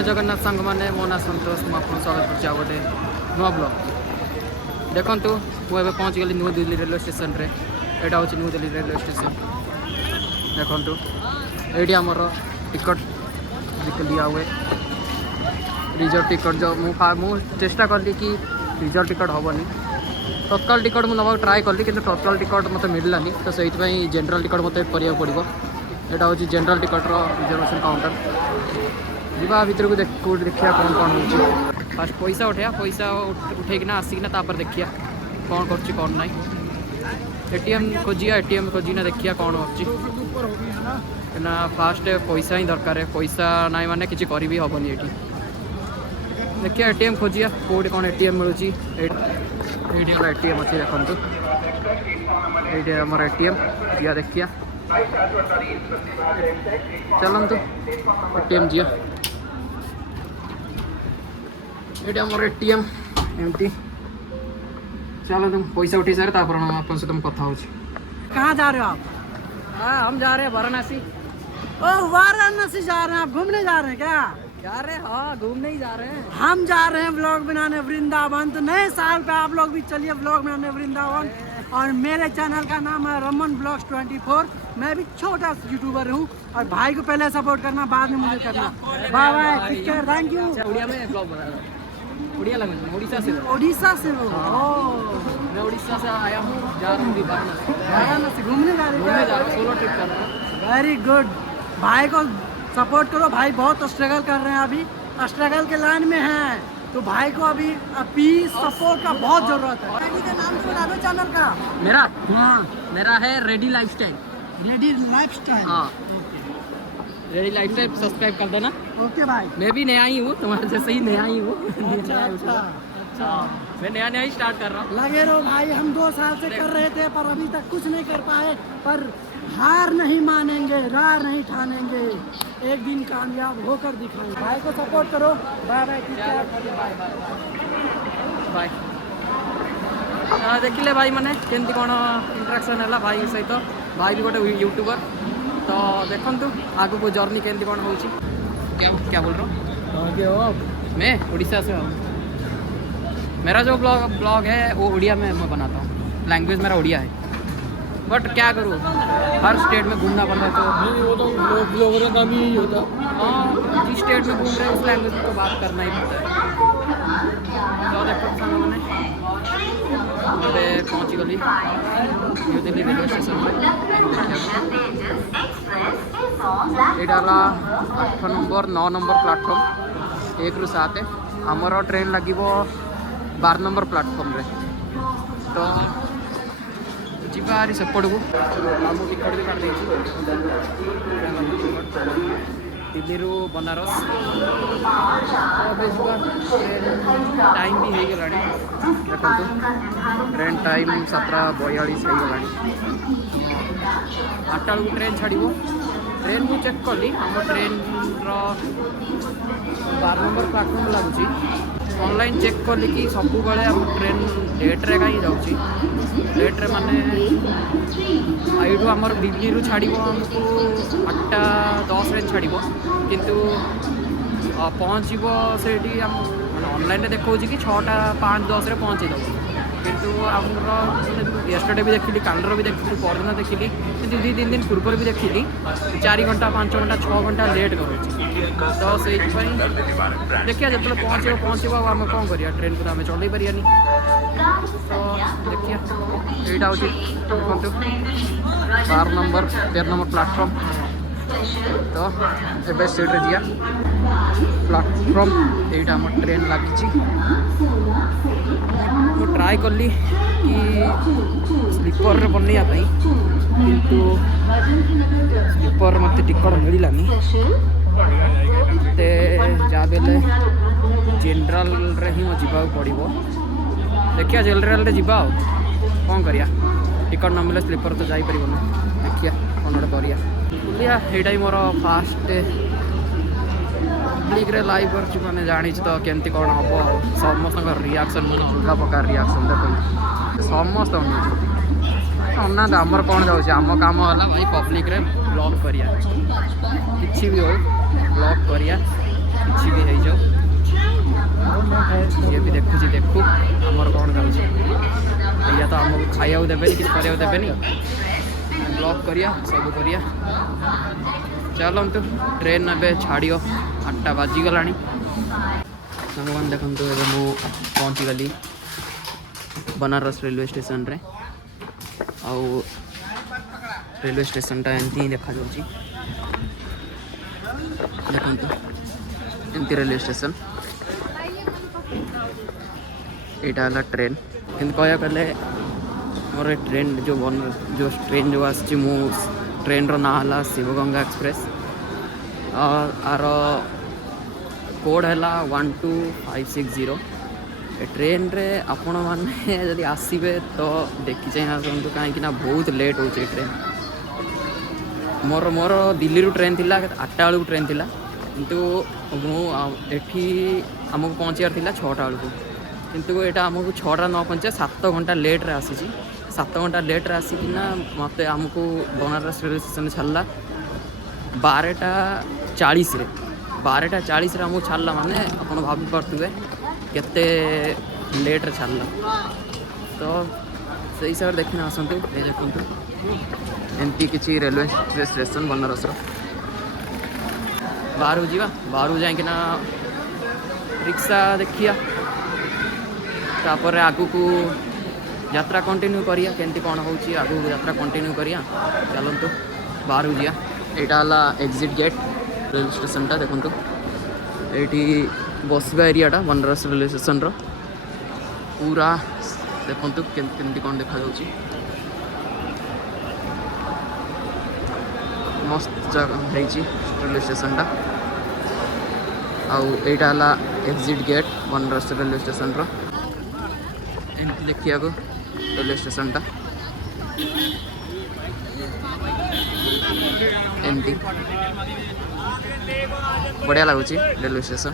जय जगन्नाथ सांग मैंने मो ना संतोष मुझे स्वागत कर गोटे नुआ ब्लॉग देखूँ मुझे पहुँच गली न्यू दिल्ली रेलवे स्टेशन रे एटा हूँ न्यू दिल्ली रेलवे स्टेशन देखूँ ये आमर टिकट लिया हुए रिजर्व टिकट जो मुझे चेष्टा कली कि रिजर्व टिकट हेनी तत्काल टिकट मुझे नवा ट्राए कली कि तत्काल टिकट मत मिललानी तो से जनरल टिकट मत करा पड़ो यहाँ हूँ जनरल टिकट रिजर्वेशन काउंटर जीवा भितर को देखिया कौन कौन हो फास्ट पैसा उठा पैसा उठेकिना आसिकिना देखिया कौन कर कौन ना एटीएम खोजिया एटीएम खोजिना देखिया कौन होना फास्ट पैसा ही दरकार है पैसा ना माने किसी करी भी हेनी ये देखिया एटीएम खोजिया कौट कौन एटीएम मिलूँ ये एटीएम अच्छी देखु ये आमर एटीएम जिया देखिया चलतु एटीएम जिया ये आमर एटीएम एमती चलो तुम पैसा उठी सारे आप तुम कथा हो कहाँ जा रहे हो आप? हम जा रहे हैं वाराणसी। ओह वाराणसी जा रहे हैं आप? घूमने जा रहे हैं क्या? जा रहे हैं, हाँ घूमने ही जा रहे हैं। हम जा रहे हैं व्लॉग बनाने वृंदावन। तो नए साल पे आप लोग भी चलिए व्लॉग बनाने वृंदावन। और मेरे चैनल का नाम है रमन ब्लॉग्स 24। मैं भी छोटा यूट्यूबर हूँ और भाई को पहले सपोर्ट करना बाद में मुझे करना। Bye bye, take care, thank you. Odia में ब्लॉग बना रहा हूँ, उड़िया लैंग्वेज, उड़ीसा से। उड़ीसा से हो? मैं उड़ीसा से आया हूँ, जा रहा हूँ वाराणसी घूमने जा रहे हैं, सोलो ट्रिप कर रहा हूँ। वेरी गुड, भाई को सपोर्ट करो। भाई बहुत स्ट्रगल कर रहे हैं, अभी स्ट्रगल के लाइन में हैं, तो भाई को अभी पीस सपोर्ट का बहुत जरूरत है। का नाम सुना दो चैनल का। मेरा हाँ, मेरा है रेडी लाइफस्टाइल। रेडी लाइफस्टाइल, हाँ रेडी लाइफस्टाइल सब्सक्राइब कर देना। ओके भाई। मैं भी नया ही हूँ, तुम्हारे जैसे ही नया ही हूँ। अच्छा, मैं नया नया ही स्टार्ट कर रहा हूँ। लगे रहो भाई, हम 2 साल से कर रहे थे पर अभी तक कुछ नहीं कर पाए, पर हार नहीं मानेंगे, रार नहीं ठानेंगे, एक दिन कामयाब होकर दिखाएंगे। भाई को सपोर्ट करो। Bye bye, bye. देखिले भाई मैंने केमती कौन इंटरेक्शन है भाई सहित। भाई भी गोटे यूट्यूबर, तो देखु आगु को जर्नी केमती कौन हो। क्या बोल रहा हूँ? मैं उड़ीसा से हूँ। मेरा जो ब्लॉग है वो उड़िया में मैं बनाता हूँ, लैंग्वेज मेरा उड़िया है। बट क्या करूँ, हर स्टेट में घूमना पड़ता है, तो ब्लॉगर का काम ही होता। हाँ, जिस स्टेट में घूम रहे हैं उस लैंग्वेज में तो बात करना ही पड़ता है। तो देखो मैंने पहुँची गली न्यू दिल्ली रेलवे स्टेशन पर। यहाँ 8 नंबर 9 नंबर प्लाटफर्म 1 ରୁ 7 आमर ट्रेन लगे 12 नंबर प्लाटफर्म रे। तो जीवारी सेपट को टिकट भी काट दिल्ली रू बनारस। टाइम भी हो गला देखो, ट्रेन टाइम 7:42 हो गला। 8टा बेलू ट्रेन छाड़ो। ट्रेन को चेक कली, आम ट्रेन 12 नंबर प्लाटफर्म लगुच। ऑनलाइन चेक कली कि सब बेले आम ट्रेन लेट्रे कहीं जाऊँगी, लेट्रे माने यू आमर दिल्ली रू छाड़ आमको 8:10 रे छाड़, किंतु पहुँचो से ऑनलाइन देखा कि 6:05-10 रे पहुँचे दो। किंतु आमर येस्टरडे भी देखी, कालर भी देखी, परदिन देखी, कि 2-3 दिन पूर्व भी देखी 4 घंटा 5 घंटा 6 घंटा लेट करुँच। तो से देखिए जो पहुँचो आम कौन करिया, ट्रेन को आम चल पारानी। तो देखिए यहाँ हूँ देखो 12 नंबर 13 नंबर प्लाटफर्म। तो ए सीट्रे दिया प्लाटफर्म यहाँ आम ट्रेन लगी। मुझे ट्राए कली कि स्लीपर रे बनवाई, किंतु स्लीपर मत टिकट मिलानी। जहाँ बेले जनरल रे ही जा पड़ो। देखिए जनरल रे जा कौन करिया, टिकट न मिले स्लीपर तो जापर ना। देखिए कौन गोटे करिया। यहाँ मोर फास्ट पब्लिक रे लाइव कर मैंने जानी तो केमती कौन हम समस्त रिएक्शन मैंने अलग प्रकार रिएक्शन देख समस्त ना आमर कौन जाऊँ आम कम है भाई पब्लिक रे ब्लॉग करिया, किसी भी हो ब्लॉग करिया। किसी भी हो जाओ ये भी देखुची देखू आमर कौन गाँव भैया तो आमको खाया देवे कि देवे ब्लॉग करिया सब करिया चलतु ट्रेन ए छाड़ 8टा बाजिगला सामान देखु मु पहुँची गली बनारस रेलवे स्टेशन रे आउ रेलवे स्टेशन टा एमती देखा देखु एमती रेलवे स्टेशन यहाँ है ट्रेन कि कह गले मोर ट्रेन जो ट्रेन जो आसी ट्रेन रो ना है शिवगंगा एक्सप्रेस आर कोड है 12560 ट्रेन रे आपण मैंने जदि आसबे तो देखी चाहिए आसतु कहीं बहुत लेट हो ट्रेन मोर मोर दिल्ली रू ट्रेन थिला 8टा बेलू ट्रेन थिला किंतु मुठी आमको पहुँचार थिला 6टा बेलू किंतु यहाँ आमको 6टा न पहुँचे 7 घंटा लेट रे आसी 7 घंटा लेट रे आसिकिना मत आमको बनारस रेलवे स्टेशन छाड़ा 12:40 रे 12:40 रे आमको छाड़ा माने आप भाभी पारे केते लेट रे छाड़ा तो से हिसाब से देखना आसतु ये देखु एमती किसी रेलवे स्टेशन बनारस बाहर जावा बाहर जाइना रिक्शा देखिया तापर आगु को यात्रा कंटिन्यू करिया केमती कौन हो आगु यात्रा कंटिन्यू करिया चलतु बाहर जा यहाँ है एग्जिट गेट रेलवे स्टेशन टा देखु ये बसवा एरियाटा बनारस रेलवे स्टेशन रो पूरा देखु केमती कौन देखा मस्त जगह रेलवे स्टेशन टा यहाँ है exit gate Banaras railway station रो एमती देखिया रेलवे स्टेशन टा एमती बढ़िया लगुच रेलवे स्टेशन।